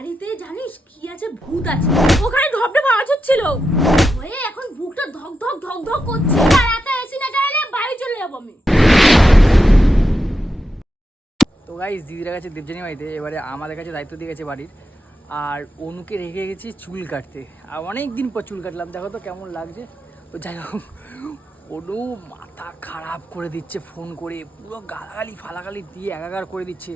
বাড়িতে জানিস কি আছে, ভূত আছে। ওখানে ঢপঢপ আওয়াজ হচ্ছিল, হয়ে এখন বুকটা ধক ধক ধক ধক করছে। রাতে এসি না চালালে বাড়ি চলে যাবো আমি। তো গাইস, দিদিরা কাছে দেবজানি বাড়িতে, এবারে আমাদের কাছে দায়িত্ব দিয়ে গেছে বাড়ির। আর অনুকে রেখে গেছি চুল কাটতে। আর অনেক দিন পর চুল কাটলাম, দেখো তো কেমন লাগছে। তো যাই হোক, অনু মাথা খারাপ করে দিচ্ছে ফোন করে, পুরো গালাগালি ফালাগালি দিয়ে একাকার করে দিচ্ছে।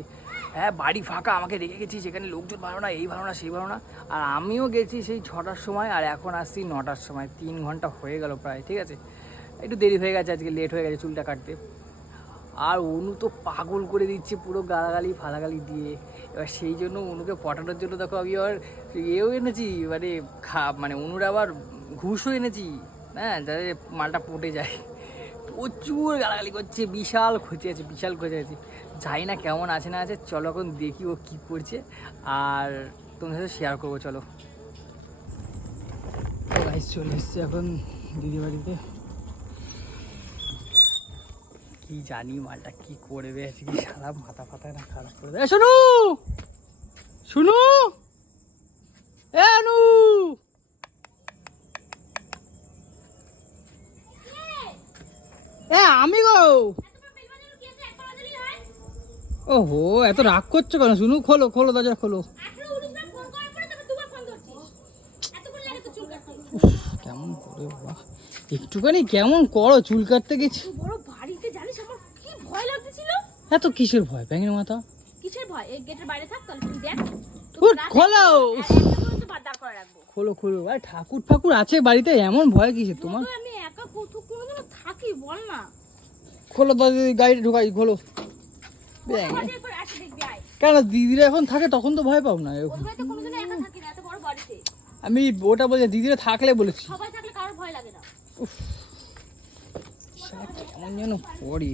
হ্যাঁ, বাড়ি ফাঁকা, আমাকে রেখে গেছি, সেখানে লোকজন ভালো না, এই ভালো না, সেই ভালো না। আর আমিও গেছি সেই 6টার সময়, আর এখন আসছি 9টার সময়। 3 ঘন্টা হয়ে গেল প্রায়, ঠিক আছে। একটু দেরি হয়ে গেছে, আজকে লেট হয়ে গেছে চুলটা কাটতে। আর অনু তো পাগল করে দিচ্ছে পুরো গালাগালি ফালাগালি দিয়ে। এবার সেই জন্য অনুকে পটানোর জন্য দেখো আমি আবার এও এনেছি, মানে অনুর আবার ঘুষও এনেছি, হ্যাঁ, যাতে মালটা পটে যায়। প্রচুর গালাগালি করছে, বিশাল খোঁজে আছে, বিশাল খোঁজে আছে। জানি না কেমন আছে না আছে, চলো এখন দেখি ও কী করছে, আর তোমার সাথে শেয়ার করবো। চলো গাইস, চলে এসছি এখন দিদি বাড়িতে। কি জানি মালটা কি করবে আজকে, কি সারা মাথা ফাতায় না খারাপ করে দেয়। শুনু শুনু, এ অনু, আমি গো। ওহো, এত রাগ করছো কেন? শুনু, খোলো খোলো, দরজা খোলো। কেমন করে বাবা, একটুখানি কেমন করো, চুল কাটতে গেছি। বড় বাড়িতে জানিস আমার কি ভয় লাগতেছিল। এত কিসের ভয়, ব্যাঙের মাথা? কিসের ভয়? এই গেটের বাইরে থাক, তাহলে তুই দেখ। খোলো বাজার করে রাখবো। খোলো খোলো। আর ঠাকুর ঠাকুর আছে বাড়িতে, এমন ভয় কিসের তোমার? আমি একা কোনোদিন থাকি বল না। খোলো দরজা, গাড়ি ঢোকাই, খোলো। কেন, দিদিরা এখন থাকে তখন তো ভয় পাও না? আমি ওটা বলছি, দিদিরা থাকলে বলেছি। সবাই থাকলে কারোর ভয় লাগে না। কেমন যেন পড়ি।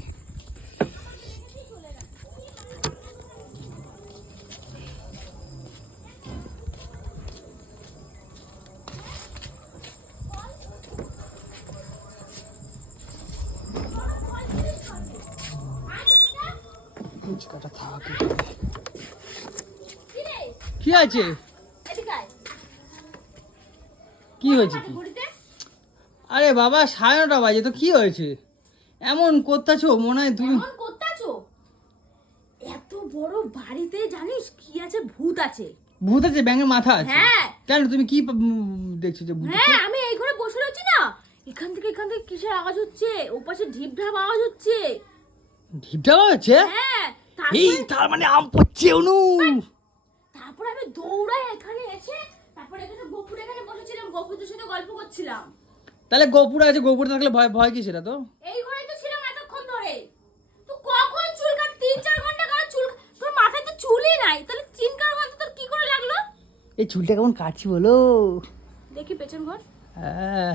কি আছে? কি হয়েছে? কি? আরে বাবা, 9:30 বাজে তো, কি হয়েছে? এমন করতেছো মনে হয় তুমি। এত বড় বাড়িতে জানিস কি আছে, ভূত আছে। ভূত আছে? ব্যাঙের মাথা আছে? হ্যাঁ। কেন, তুমি কি দেখছো যে ভূত? হ্যাঁ, আমি এই ঘরে বসে রয়েছি না, এখান থেকে কিসের আওয়াজ হচ্ছে, ওপাশে ঢিপ ঢাপ আওয়াজ হচ্ছে। ঢিপ ঢাপ হচ্ছে? হ্যাঁ। এই তার মানে আম পড়ছে অনু। তারপর আমি দৌড়াই এখানে এসে, তারপরে এখানে গোপুর এখানে বসেছিলাম, গোপুদের সাথে গল্প করছিলাম। তাহলে গোপুর আছে, গোপুর থাকলে ভয় ভয় কি সেটা তো? এই ঘরেই তো ছিলাম এতক্ষণ ধরে। তুই কখন চুল কাট? 3-4 ঘন্টা কার চুল? তোর মাথায় তো চুলই নাই, তাহলে 3-4 ঘন্টা তোর কি করে লাগলো? এই চুলটা কেমন কাটছি বলো? দেখি পেছন ঘর। হ্যাঁ।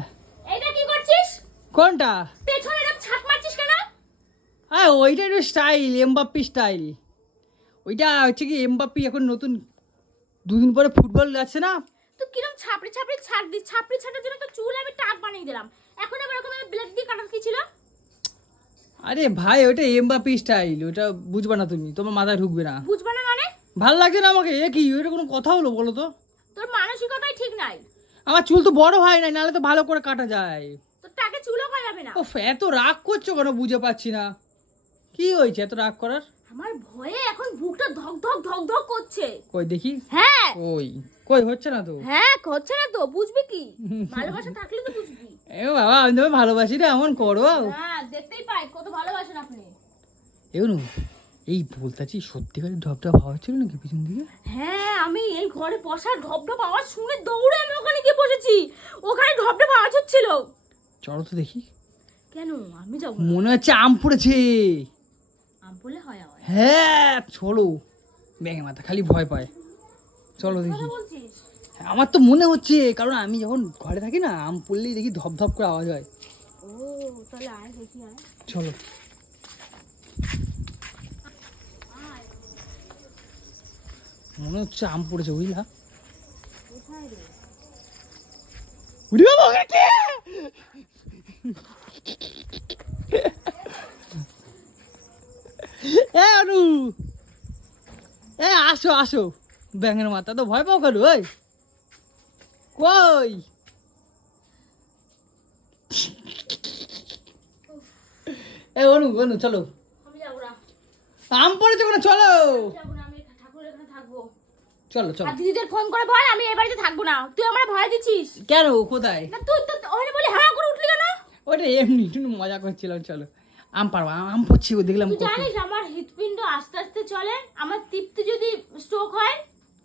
এইটা কি করছিস? কোনটা? পেছনে এরকম ছাপ মারছিস কেন? আরে ওইটা একটু স্টাইল, এমবাপ্পি স্টাইল। ওইটা হচ্ছে কি, এমবাপ্পি এখন নতুন 2 দিন পরে ফুটবল আছে না। তুই কিরকম ছাপড়ি ছাপড়ি ছাড় দিস, ছাপড়ি ছাটার জন্য তো চুল আমি টাক বানিয়ে দিলাম। এখন আবার এরকম ব্লেড দিয়ে কাটার কি ছিল? আরে ভাই, ওইটা এমবাপ্পি স্টাইল, ওইটা বুঝবা না তুমি, তোমার মাথায় ঢুকবে না। বুঝবা না মানে? ভাল লাগছে না আমাকে। এ কি, ওইটা কোনো কথা হলো বলো তো? তোর মানসিকতাই ঠিক নাই। আমার চুল তো বড় হয় নাই, নাহলে তো ভালো করে কাটা যায়। তোর টাকে চুলও করা যাবে না। ও, এত রাগ করছো কেন বুঝে পাচ্ছি না। কি হয়েছে এত রাগ করার? আমার ভয়ে এখন বুকটা ধক ধক ধক ধক করছে। কই দেখি। হ্যাঁ। ওই কই, হচ্ছে না তো। হ্যাঁ, হচ্ছে না তো, বুঝবি কি? ভালোবাসা থাকলে তো বুঝবি। এ বাবা, আমি তোমায় ভালোবাসি রে, এমন করো। হ্যাঁ, দেখতেই পাই কত ভালোবাসেন আপনি। এগুলো এই বলতাছি, সত্যিকারের ঢপঢপ হাওয়া ছিল নাকি পিছন দিকে? হ্যাঁ, আমি এই ঘরে বসার ঢপঢপ আওয়াজ শুনে দৌড়ে আমি ওখানে গিয়ে বসেছি। ওখানে ঢপঢপ আওয়াজ হচ্ছিল। চলো তো দেখি। কেন আমি যাবো? মনে হচ্ছে আম পড়েছে। আম বলে হয় আওয়াজ? হ্যাঁ চলো। ব্যাঙে মাথা খালি ভয় পায়, চলো দেখি। আমার তো মনে হচ্ছে, কারণ আমি যখন ঘরে থাকি না, আম পড়লেই দেখি ধপ ধপ করে আওয়াজ হয়। ও, তাহলে আয় দেখি, আয়। চলো। মনে হচ্ছে আম পড়েছে, বুঝলা? কোথায় রে? উড়ি বাবা, ওখানে কে? এ অনু, এ আসো আসো। ব্যাঙের মাথা তো ভয় পাও কেন ওই কই এই অনু অনু চলো আমি যাবো না আম পড়েছে কোনো চলো যাবো না আমি ঠাকুরের এখানে থাকবো চলো চলো আর দিদিদের ফোন করে বল আমি এই বাড়িতে থাকবো না তুই আমার ভয় দিচ্ছিস কেন কোথায় না তুই তো ওখানে বলি হ্যাঁ করে উঠলি কেন ওটা এমনি একটু মজা করছিলাম চলো আম পারবো আম পড়ছি ও দেখলাম তুই জানিস আমার হৃৎপিণ্ড আস্তে আস্তে চলে আমার তৃপ্তি যদি স্ট্রোক হয়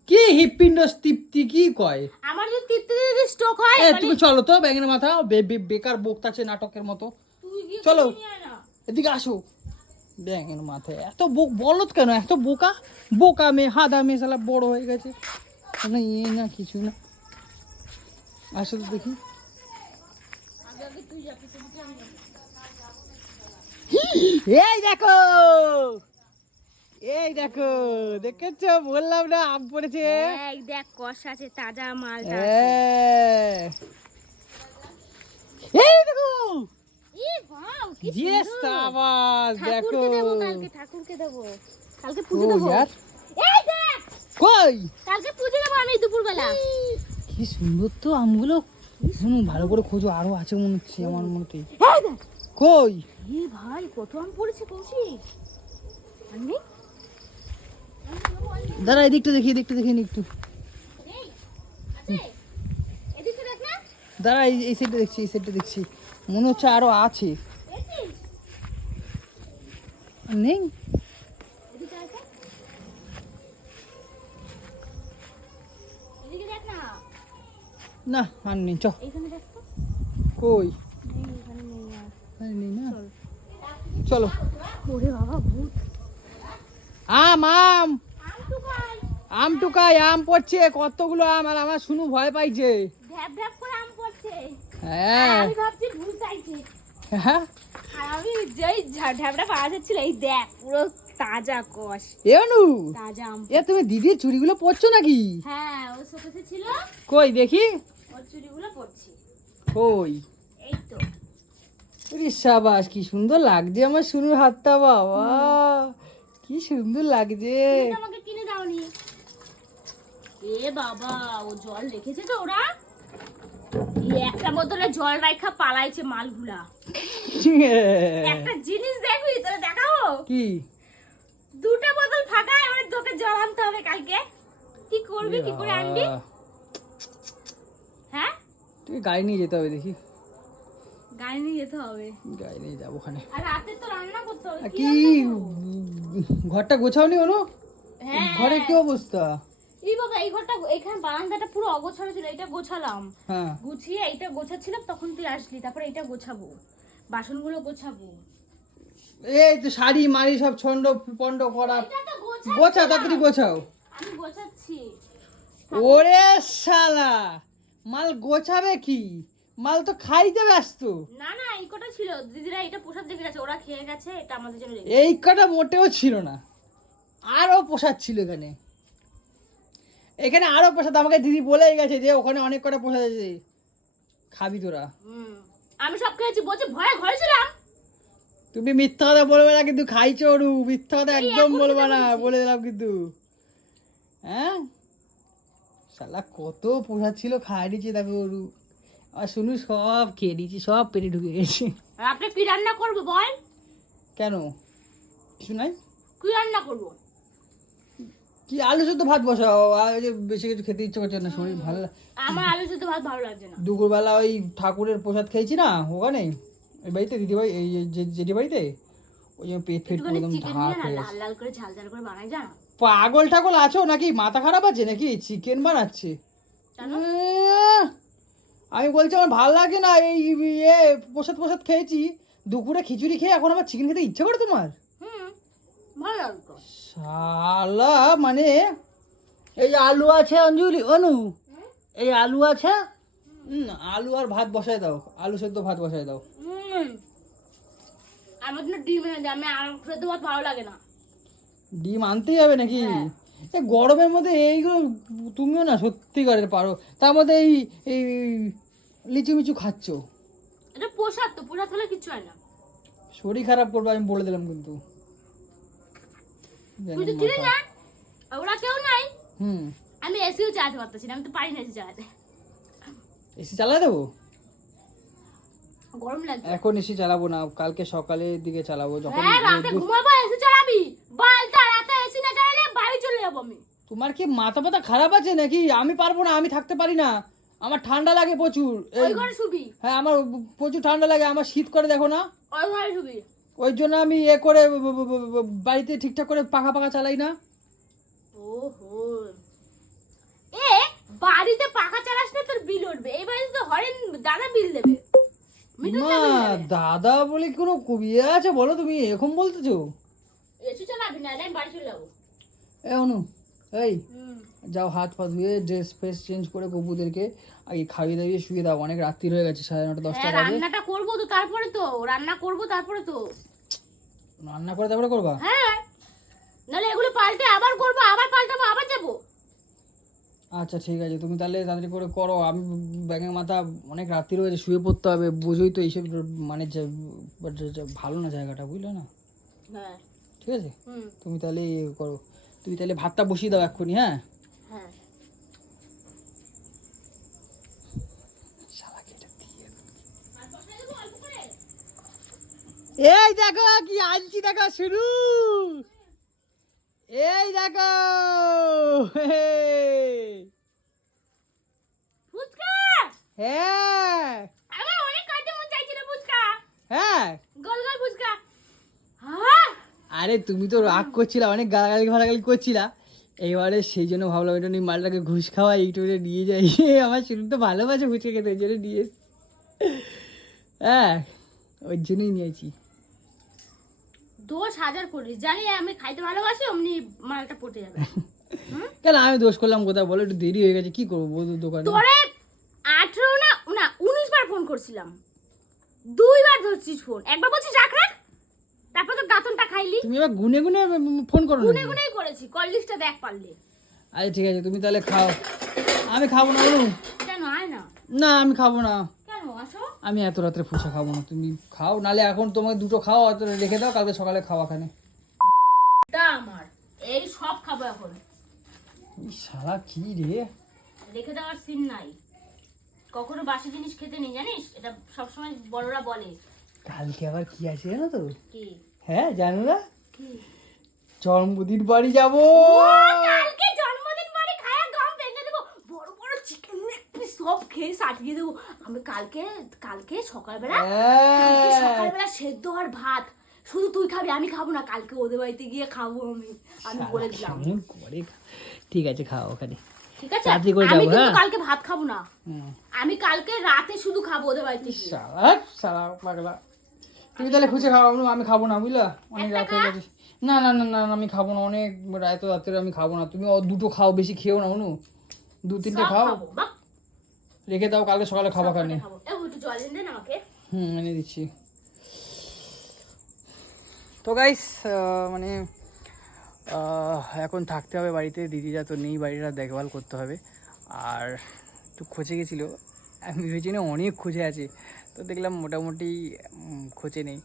কি হিপিন্ড তৃপ্তি কি কয় আমার যদি তৃপ্তি যদি স্ট্রোক হয় এ তুমি চলো তো ব্যাঙের মাথা বেকার বকতাছে নাটকের মতো তুই গিয়ে চলো। নিয়ে আয় না। এদিকে আসো ব্যাঙের মাথায় এত বলত কেন এত বোকা বোকা মেয়ে হাদা মেয়ে শালা বড় হয়ে গেছে না ইয়ে না কিছু না আসো তো দেখি আগে আগে তুই যা পিছনে পিছনে আমি যাবো। এই দেখো এই দেখো দেখেছো বললাম না আম পড়েছে এই দেখ কষ আছে তাজা মাল এই দেখো ই বাও কি জিএস আওয়াজ দেখো ঠাকুরকে দেবো কালকে পুজো ও দেবো ইয়ার এই দেখ কই কালকে পুজো দেবো আমি দুপুরবেলা কি সুন্দর তো আমগুলো শুনুন ভালো করে খোঁজো আরো আছে মনে হচ্ছে আমার মনে এই দেখ কই এ ভাই কত আম পড়েছে কৌশিক আনবি দাঁড়া এদিকটা দেখি একটু এই আছে এদিকে দেখ না দাঁড়া এই সাইডটা দেখছি এই সাইডটা দেখছি মনে হচ্ছে আরো আছে দেখছিস নেই এদিকে আছে এদিকে দেখ না না আর নেই চ এইখানে দেখ তো কই নেই এখানে নেই আর আর নেই না চলো ওরে বাবা ভূত আম আম আম তো খাই আম টুকাই আম পড়ছে কতগুলো আম আর আমার শুনু ভয় পাইছে ঢ্যাপ ঢ্যাপ করে আম পড়ছে হ্যাঁ আমি ভাবছি ভূত আইছে হ্যাঁ আর আমি যেই ঢ্যাপটা পাওয়া যাচ্ছিল এই দেখ পুরো তাজা কষ এনু তাজা আম এ তুমি দিদির চুড়িগুলো পরছো নাকি হ্যাঁ ও শোকেসে ছিল কই দেখি ওর চুড়িগুলো পড়ছি কই এই তো আরে সাবাস কি সুন্দর লাগছে আমার শুনুর হাতটা বাবা কি সুন্দর লাগছে তুমি তো আমাকে কিনে দাওনি এ বাবা ও জল রেখেছে তো ওরা এই একটা বোতলে জল রাখা পালাইছে মালগুলা একটা জিনিস দেখবি তোরা দেখাবো কি দুটো বোতল ফাঁকা এবারে তোকে জল আনতে হবে কালকে কি করবি কি করে আনবি হ্যাঁ তুই গাড়ি নিয়ে যেতে হবে দেখি গাড়ি নিয়ে যেতে হবে গাড়ি নিয়ে যাবো ওখানে আর রাতে তো রান্না করতে হবে কি ঘরটা গোছাওনি অনু হ্যাঁ ঘরে কি অবস্থা এই বাবা এই ঘরটা এখানে বারান্দাটা পুরো অগোছালো ছিল এটা গোছালাম হ্যাঁ গুছিয়ে এইটা গোছাচ্ছিলাম তখন তুই আসলি তারপরে এটা গোছাবো বাসনগুলো গোছাবো এই তো শাড়ি মারি সব ছন্ড পন্ড করা এটা তো গোছাচ্ছি গোছা না। তাড়াতাড়ি গোছাও আমি গোছাচ্ছি ওরে শালা মাল গোছাবে কি মাল তো খাইতে ব্যস্ত না না এই কটা ছিল দিদিরা এটা প্রসাদ দেখে গেছে ওরা খেয়ে গেছে এটা আমাদের জন্য রেখে এই কটা মোটেও ছিল না আরো প্রসাদ ছিল এখানে এখানে আরো প্রসাদ আমাকে দিদি বলেই গেছে যে ওখানে অনেক কটা প্রসাদ আছে খাবি তোরা আমি সব খেয়েছি বলছে ভয়ে ঘরে ছিলাম তুমি মিথ্যা কথা বলবে না কিন্তু খাইছো ওরু মিথ্যা কথা এই একদম এখন বলবে কথা না বলছি। বলে দিলাম কিন্তু হ্যাঁ শালা কত প্রসাদ ছিল খাই দিয়েছি দেখো ওরু আর শুনু সব খেয়ে দিয়েছি সব পেটে ঢুকে গেছে আর আপনি কি রান্না করবো বল কেন কিছু নাই কি রান্না করবো কি আলু শুদ্ধ ভাত বসাও আর ওই যে বেশি কিছু খেতে ইচ্ছে করছে না শরীর ভালো আমার আলু শুধু ভাত ভালো লাগছে না দুপুরবেলা ওই ঠাকুরের প্রসাদ খেয়েছি না ওখানে ওই বাড়িতে দিদিভাই এই জেঠি বাড়িতে ওই জন্য পেট ফেট একটুখানি একদম চিকেন ঢাক নিয়ে না হয়ে লাল লাল করে ঝাল ঝাল করে বানাই জানা পাগল ঠাকুর আছো নাকি মাথা খারাপ আছে নাকি চিকেন বানাচ্ছে কেন? আমি বলছি আমার ভালো লাগে না এই প্রসাদ প্রসাদ খেয়েছি দুপুরে খিচুড়ি খেয়ে এখন আমার চিকেন খেতে ইচ্ছে করে তোমার ভালো লাগতো শালা মানে এই আলু আছে অঞ্জলি অনু এই আলু আছে আলু আর ভাত বসায় দাও আলু সেদ্ধ ভাত বসায় দাও আমার জন্য ডিম এনে দে আমি আলু সেদ্ধ ভাত ভালো লাগে না ডিম আনতেই হবে নাকি এই গরমের মধ্যে এইগুলো তুমিও না সত্যিকারের পারো তার মধ্যে এই লিচু মিচু খাচ্ছ এটা প্রসাদ তো প্রসাদ হলে কিছু হয় না শরীর খারাপ করবে আমি বলে দিলাম কিন্তু তুই তো চিনি না ওরা কেউ নাই আমি এসিও চালাতে পারতেছি না, আমি তো পারি না এসি চালাতে। এসি চালা দেবো? গরম লাগছে। এখন এসি চালাবো না, কালকে সকালের দিকে চালাবো যখন। হ্যাঁ রাতে ঘুমাবো এসি চালাবি, বালটা রাতে এসি না চালালে বাড়ি চলে যাবো আমি। তোমার কি মাথা ব্যথা খারাপ আছে নাকি? আমি পারবো না, আমি থাকতে পারি না, আমার ঠান্ডা লাগে প্রচুর। ওই ঘরে শুবি? হ্যাঁ আমার প্রচুর ঠান্ডা লাগে, আমার শীত করে দেখো না। ওই ঘরে শুবি? ওই জন্য আমি করে বাড়িতে ঠিকঠাক করে পাখা চালাই না। ওহো, এ বাড়িতে পাখা চালাস না তোর বিল উঠবে, এই বাড়িতে তো হরেন দাদা বিল দেবে। মা দাদা বলে কোনো কবিয়ে আছে বলো, তুমি এরকম বলতেছো? এসি চালাবি না, আমি বাড়ি চলে যাবো। এ অনু, এই যাও হাত পা ধুয়ে ড্রেস ফ্রেস চেঞ্জ করে গপুদেরকে আগে খাইয়ে দাইয়ে শুয়ে দাও, অনেক রাত্রি হয়ে গেছে, 9:30 10টা বাজে। রান্নাটা করবো তো, তারপরে তো রান্না করবো, তারপরে তো রান্না করে তারপরে করবা? হ্যাঁ, নাহলে এগুলো পাল্টে আবার করবো, আবার পাল্টাবো, আবার যাবো। আচ্ছা ঠিক আছে, তুমি তাহলে তাড়াতাড়ি করে করো, আমি ব্যাঙের মাথা, অনেক রাত্রি হয়েছে, শুয়ে পড়তে হবে, বুঝোই তো এইসব মানে ভালো না জায়গাটা, বুঝলে না? হ্যাঁ ঠিক আছে, তুমি তাহলে করো, তুমি তাহলে ভাতটা বসিয়ে দাও এক্ষুনি। হ্যাঁ হ্যাঁ, এই দেখো কি আনছি, দেখো শুরু, এই দেখো ফুচকা। হ্যাঁ আমার অনেক খাইতে মন চাইছিল ফুচকা, হ্যাঁ গোল গোল ফুচকা। হ্যাঁ আরে তুমি তো রাগ করছিলা, অনেক গালাগালি করছিলা, এইবারে সেই জন্য ভাবলাম এটা নিয়ে মালটাকে ঘুষ খাওয়া একটু নিয়ে যাই। আমার শুরু তো ভালোবাসে ফুচকা খেতে, ওই জন্য নিয়ে এসছি। হ্যাঁ ওই জন্যই নিয়েছি। দোষ হাজার করিস, জানি আমি খাইতে ভালোবাসি, অমনি মালটা পটে যাবে। কেন আমি দোষ করলাম কোথাও বলো? একটু দেরি হয়ে গেছে, কি করবো বন্ধুর দোকানে। তোরে 18 না না 19 বার ফোন করছিলাম, 2 বার ধরছিস ফোন, একবার বলছিস রাখ রাখ, তারপর তো গাতনটা খাইলি। তুমি এবার গুনে গুনে ফোন করো গুনে নাকি? গুনেই করেছি, কল লিস্টটা দেখ পারলে। আচ্ছা ঠিক আছে, তুমি তাহলে খাও, আমি খাবো না। বলুন কেন আয় না? না আমি খাবো না, কেন আসো? আমি এত রাত্রে ফুচকা খাবো না, তুমি খাও, নালে এখন তোমাকে দুটো খাও আর রেখে দাও, কালকে সকালে খাওয়া খানে। তা আমার এই সব খাবো এখন, সারা কি রে, রেখে দেওয়ার সিন নাই, কখনো বাসি জিনিস খেতে নেই জানিস, এটা সবসময় বড়রা বলে। কালকে আবার কি আছে জানো তো? কি? হ্যাঁ জানো না, কি? জন্মদিন বাড়ি যাবো। কালকে জন্মদিন বাড়ি খায়া গম ভেঙে দেবো, বড় বড় চিকেন লেগ পিস সব খেয়ে সাজিয়ে দেবো আমি। কালকে সকালবেলা সেদ্ধ আর ভাত, শুধু তুই খাবি, আমি খাবো না, কালকে ওদের বাড়িতে গিয়ে খাবো আমি বলে দিলাম। ঠিক আছে খাও ওখানে, ঠিক আছে, রাত্রি করে আমি যাবো। কিন্তু হ্যাঁ কালকে ভাত খাবো না, আমি কালকে রাতে শুধু খাবো ওদের বাড়িতে গিয়ে। সারা পাগলা, তুমি তাহলে খুঁজে খাও, আমি খাবো না বুঝলা, অনেক রাত হয়ে গেছে। না না না না আমি খাবো না, অনেক রাত রাত্রে আমি খাবো না, তুমি দুটো খাও, বেশি খেও না অনু, 2-3টে খাও, রেখে দাও, কালকে সকালে খাবো খানে। একটু জল এনে দেন আমাকে। এনে দিচ্ছি। তো গাইস মানে এখন থাকতে হবে বাড়িতে, দিদিরা তো নেই, বাড়িটা দেখভাল করতে হবে, আর একটু খোঁজে গেছিলো, আমি ভেবেছি না অনেক খোঁজে আছে, তো দেখলাম মোটামুটি খোঁজে নেই,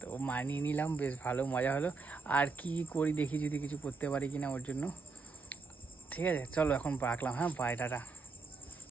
তো মানিয়ে নিলাম, বেশ ভালো মজা হলো। আর কি করি দেখি যদি কিছু করতে পারি কিনা ওর জন্য। ঠিক আছে চলো এখন রাখলাম, হ্যাঁ বাই, টাটা।